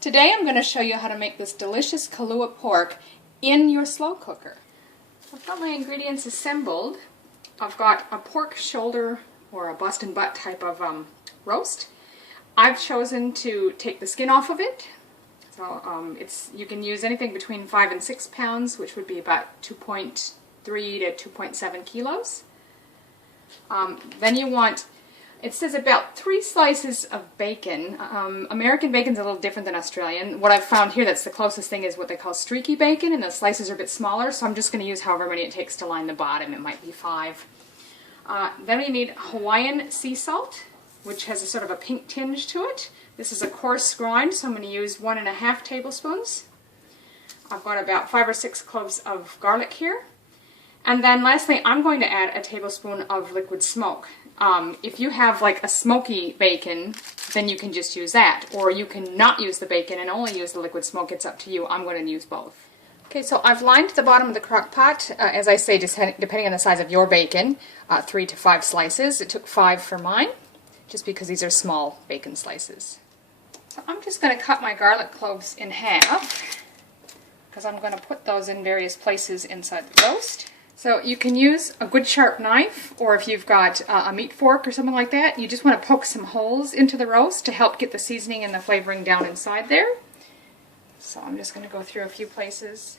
Today I'm going to show you how to make this delicious Kalua pork in your slow cooker. I've got my ingredients assembled. I've got a pork shoulder or a Bost Butt type of roast. I've chosen to take the skin off of it. So you can use anything between 5 and 6 pounds, which would be about 2.3 to 2.7 kilos. Then you want, it says about 3 slices of bacon. American bacon's a little different than Australian. What I've found here that's the closest thing is what they call streaky bacon, and the slices are a bit smaller, so I'm just going to use however many it takes to line the bottom. It might be 5. Then we need Hawaiian sea salt, which has a sort of a pink tinge to it. This is a coarse grind, so I'm going to use 1.5 tablespoons. I've got about 5 or 6 cloves of garlic here. And then lastly, I'm going to add a tablespoon of liquid smoke. If you have like a smoky bacon, then you can just use that. Or you can not use the bacon and only use the liquid smoke. It's up to you. I'm going to use both. Okay, so I've lined the bottom of the crock pot, as I say, just depending on the size of your bacon, 3 to 5 slices. It took 5 for mine, just because these are small bacon slices. So I'm just going to cut my garlic cloves in half, because I'm going to put those in various places inside the roast. So you can use a good sharp knife, or if you've got a meat fork or something like that, you just want to poke some holes into the roast to help get the seasoning and the flavoring down inside there. So I'm just going to go through a few places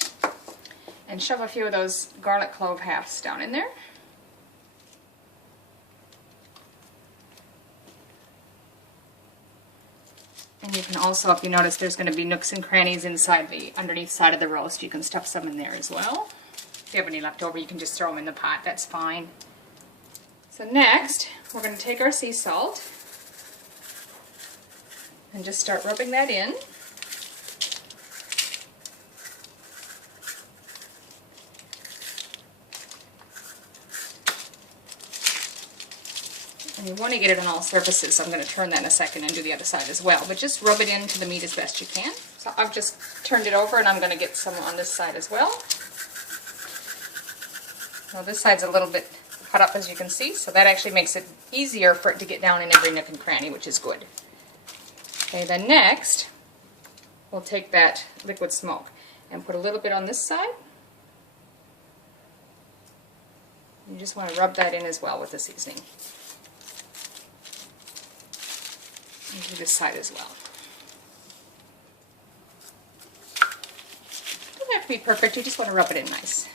and shove a few of those garlic clove halves down in there. And you can also, if you notice, there's going to be nooks and crannies inside the underneath side of the roast. You can stuff some in there as well. If you have any left over, you can just throw them in the pot. That's fine. So next, we're going to take our sea salt and just start rubbing that in. And you want to get it on all surfaces, so I'm going to turn that in a second and do the other side as well. But just rub it into the meat as best you can. So I've just turned it over and I'm going to get some on this side as well. Well, this side's a little bit cut up, as you can see, so that actually makes it easier for it to get down in every nook and cranny, which is good. Okay, then next, we'll take that liquid smoke and put a little bit on this side. You just want to rub that in as well with the seasoning. And do this side as well. Doesn't have to be perfect, you just want to rub it in nice.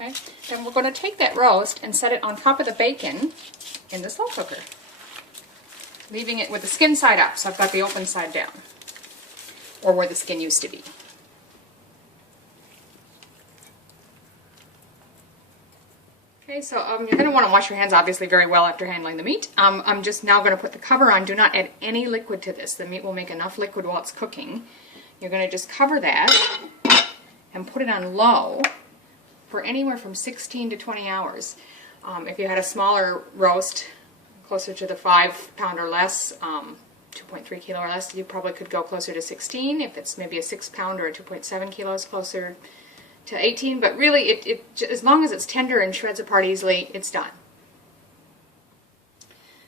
Okay, then we're going to take that roast and set it on top of the bacon in the slow cooker, leaving it with the skin side up, so I've got the open side down, or where the skin used to be. Okay, so you're going to want to wash your hands obviously very well after handling the meat. I'm just now going to put the cover on. Do not add any liquid to this. The meat will make enough liquid while it's cooking. You're going to just cover that and put it on low for anywhere from 16 to 20 hours. If you had a smaller roast, closer to the 5 pound or less, 2.3 kilo or less, you probably could go closer to 16. If it's maybe a 6 pound or a 2.7 kilos, closer to 18. But really, as long as it's tender and shreds apart easily, it's done.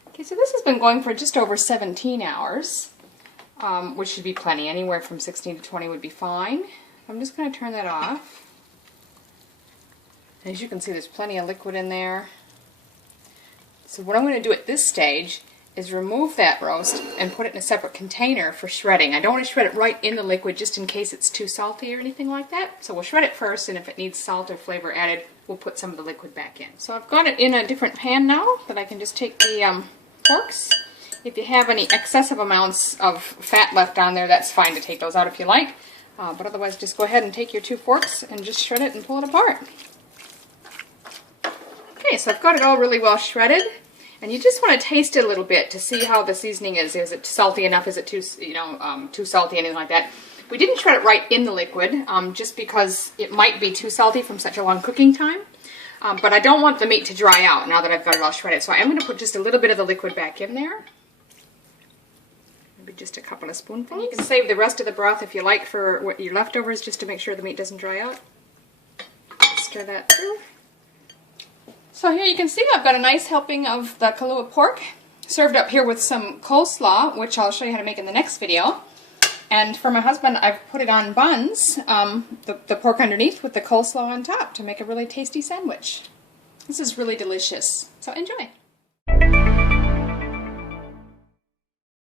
Okay, so this has been going for just over 17 hours, which should be plenty. Anywhere from 16 to 20 would be fine. I'm just going to turn that off. As you can see, there's plenty of liquid in there. So what I'm going to do at this stage is remove that roast and put it in a separate container for shredding. I don't want to shred it right in the liquid just in case it's too salty or anything like that. So we'll shred it first, and if it needs salt or flavor added, we'll put some of the liquid back in. So I've got it in a different pan now that I can just take the forks. If you have any excessive amounts of fat left on there, that's fine to take those out if you like. But otherwise, just go ahead and take your 2 forks and just shred it and pull it apart. Okay, so I've got it all really well shredded, and you just want to taste it a little bit to see how the seasoning is. Is it salty enough? Is it too, too salty? Anything like that? We didn't shred it right in the liquid, just because it might be too salty from such a long cooking time. But I don't want the meat to dry out now that I've got it all shredded, so I am going to put just a little bit of the liquid back in there. Maybe just a couple of spoonfuls. You can save the rest of the broth if you like for what your leftovers, just to make sure the meat doesn't dry out. Stir that through. So here you can see I've got a nice helping of the Kalua pork. served up here with some coleslaw, which I'll show you how to make in the next video. And for my husband, I've put it on buns, the pork underneath with the coleslaw on top to make a really tasty sandwich. This is really delicious, so enjoy.